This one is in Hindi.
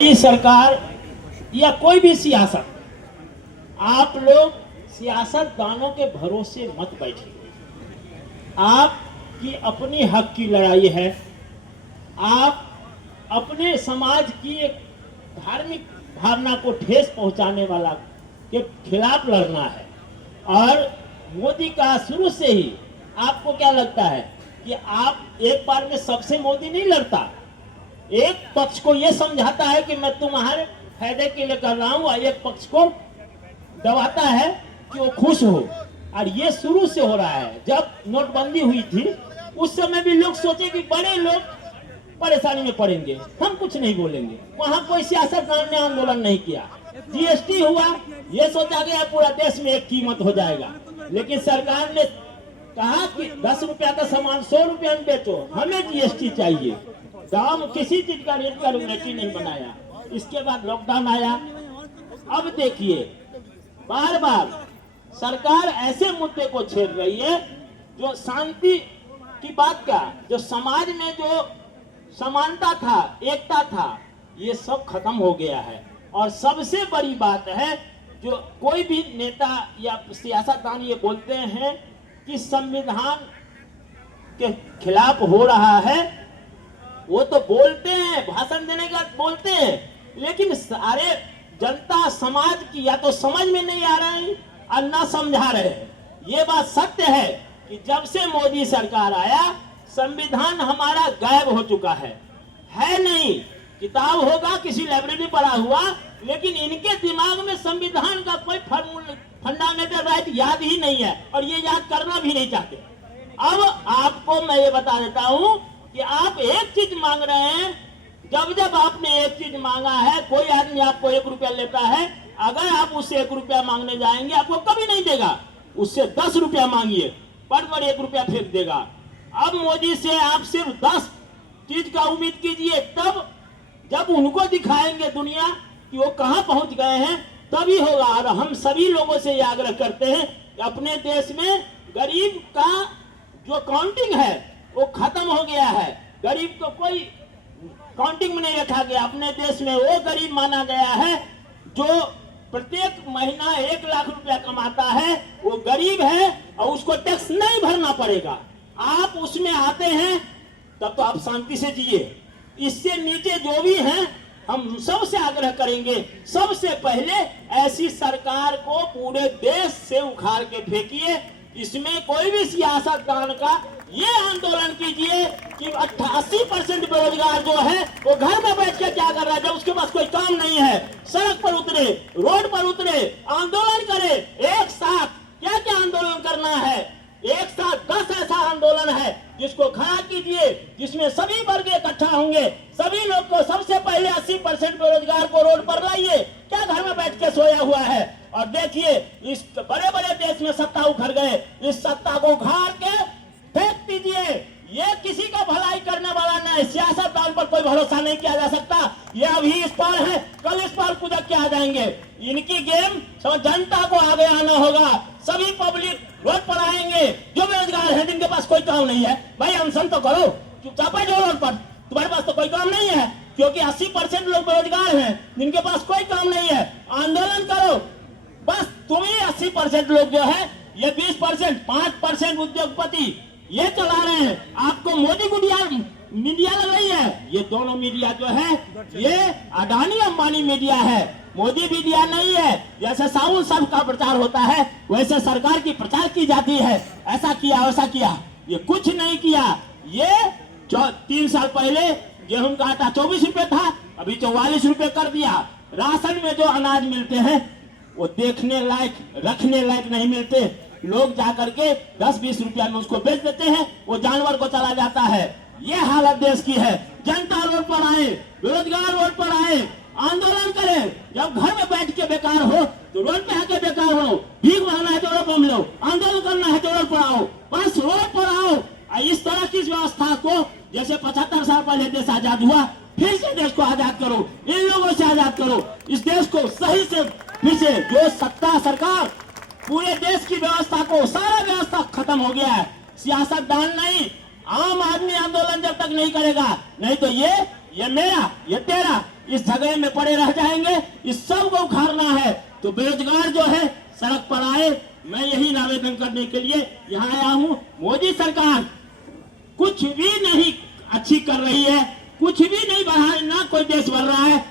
की सरकार या कोई भी सियासत, आप लोग सियासतदानों के भरोसे मत बैठिए। आपकी अपनी हक की लड़ाई है। आप अपने समाज की एक धार्मिक भावना को ठेस पहुंचाने वाला के खिलाफ लड़ना है। और मोदी का शुरू से ही आपको क्या लगता है कि आप एक बार में सबसे मोदी नहीं लड़ता। एक पक्ष को यह समझाता है कि मैं तुम्हारे फायदे के लिए कर रहा हूं और एक पक्ष को दबाता है कि वो खुश हो। और ये शुरू से हो रहा है। जब नोटबंदी हुई थी उस समय भी लोग सोचे कि बड़े लोग परेशानी में पड़ेंगे, हम कुछ नहीं बोलेंगे। वहां कोई सियासतदान ने आंदोलन नहीं किया। जीएसटी हुआ, ये सोचा गया पूरा देश में एक कीमत हो जाएगा, लेकिन सरकार ने कहा कि 10 रुपया का सामान 100 रुपया में बेचो, हमें जीएसटी चाहिए। दाम किसी चीज का रेट का रेगुलेटरी नहीं बनाया। इसके बाद लॉकडाउन आया। अब देखिए बार बार सरकार ऐसे मुद्दे को छेड़ रही है जो शांति की बात का, जो समाज में जो समानता था, एकता था, ये सब खत्म हो गया है। और सबसे बड़ी बात है जो कोई भी नेता या सियासतदान ये बोलते हैं कि संविधान के खिलाफ हो रहा है, वो तो बोलते हैं, भाषण देने का बोलते हैं, लेकिन सारे जनता समाज की या तो समझ में नहीं आ रहे हैं और ना समझा रहे हैं। ये बात सत्य है कि जब से मोदी सरकार आया संविधान हमारा गायब हो चुका है नहीं। किताब होगा किसी लाइब्रेरी पढ़ा हुआ, लेकिन इनके दिमाग में संविधान का कोई फंडामेंटल राइट याद ही नहीं है और ये याद करना भी नहीं चाहते। अब आपको मैं ये बता देता हूं कि आप एक चीज मांग रहे हैं। जब आपने एक चीज मांगा है, कोई आदमी आपको 1 रुपया लेता है, अगर आप उससे 1 रुपया मांगने जाएंगे आपको कभी नहीं देगा। उससे 10 रुपया मांगिए, पर 1 रुपया फेंक देगा। अब मोदी से आप सिर्फ 10 चीज का उम्मीद कीजिए, तब जब उनको दिखाएंगे दुनिया कि वो कहां पहुंच गए हैं, तभी होगा। और हम सभी लोगों से यह आग्रह करते हैं कि अपने देश में गरीब का जो काउंटिंग है वो खत्म हो गया है। गरीब को कोई काउंटिंग में नहीं रखा गया। अपने देश में वो गरीब माना गया है जो प्रत्येक महीना 1 लाख रुपया कमाता है, वो गरीब है और उसको टैक्स नहीं भरना पड़ेगा। आप उसमें आते हैं तब तो आप शांति से जिए। इससे नीचे जो भी हैं हम सबसे आग्रह करेंगे, सबसे पहले ऐसी सरकार को पूरे देश से उखाड़ के फेंकिए। इसमें कोई भी सियासतदान का ये आंदोलन कीजिए कि 88% बेरोजगार जो है वो घर में बैठ के क्या कर रहा है, जब उसके पास कोई काम नहीं है। सड़क पर उतरे, रोड पर उतरे, आंदोलन करे। एक साथ क्या क्या आंदोलन करना है, एक साथ 10 ऐसा आंदोलन है जिसको खड़ा कीजिए, जिसमें सभी वर्ग इकट्ठा होंगे। सभी लोग को सबसे पहले 80% बेरोजगार को रोड पर लाइए। क्या घर में बैठ के सोया हुआ है। और देखिए इस बड़े बड़े देश में सत्ता उखड़ गए, इस सत्ता को उखाड़ के फेंक दीजिए। ये किसी का भलाई करने वाला नहीं। सियासतदान पर कोई भरोसा नहीं किया जा सकता। ये अभी इस पार है, कल इस पार कूदक के आ जाएंगे। इनकी गेम जनता को आगे आना होगा। सभी पब्लिक रोड पर आएंगे जो बेरोजगार है, जिनके पास कोई काम नहीं है। भाई अनशन तो करो, चुपचाप है जो रोड पर, तुम्हारे पास तो कोई काम नहीं है, क्योंकि 80% लोग बेरोजगार हैं जिनके पास कोई काम नहीं है। आंदोलन करो। बस तुम्ही 80% लोग जो है, ये 20%, 5% उद्योगपति ये चला रहे हैं। आपको मोदी को मीडिया लग रही है। ये दोनों मीडिया जो है ये अडानी अंबानी मीडिया है, मोदी मीडिया नहीं है। जैसे साउंड सब का प्रचार होता है वैसे सरकार की प्रचार की जाती है। ऐसा किया वैसा किया, ये कुछ नहीं किया। ये 3 साल पहले गेहूं का आटा 24 रुपए था, अभी 44 रुपए कर दिया। राशन में जो अनाज मिलते हैं वो देखने लायक, रखने लायक नहीं मिलते। लोग जाकर के 10-20 रुपया में उसको बेच देते हैं, वो जानवर को चला जाता है। ये हालत देश की है। जनता रोड पर आए, बेरोजगार रोड पर आए, आंदोलन करें। जब घर में बैठ के बेकार हो तो रोड पे आके बेकार हो। भीख मांगना है तो रोड पर मिलो, आंदोलन करना है तो रोड पर आओ, बस रोड पर आओ। इस तरह की व्यवस्था को, जैसे 75 साल पहले देश आजाद हुआ, फिर से देश को आजाद करो, इन लोगों से आजाद करो। इस देश को सही से फिर से जो सत्ता सरकार पूरे देश की व्यवस्था को, सारा व्यवस्था खत्म हो गया है। सियासतदान नहीं, आम आदमी आंदोलन जब तक नहीं करेगा, नहीं तो ये मेरा, ये तेरा, इस झगड़े में पड़े रह जाएंगे। इस सब को उखाड़ना है तो बेरोजगार जो है सड़क पर आए। मैं यही आवेदन करने के लिए यहाँ आया हूँ। मोदी सरकार कुछ भी नहीं अच्छी कर रही है, कुछ भी नहीं बढ़ा, ना कोई देश बढ़ रहा है।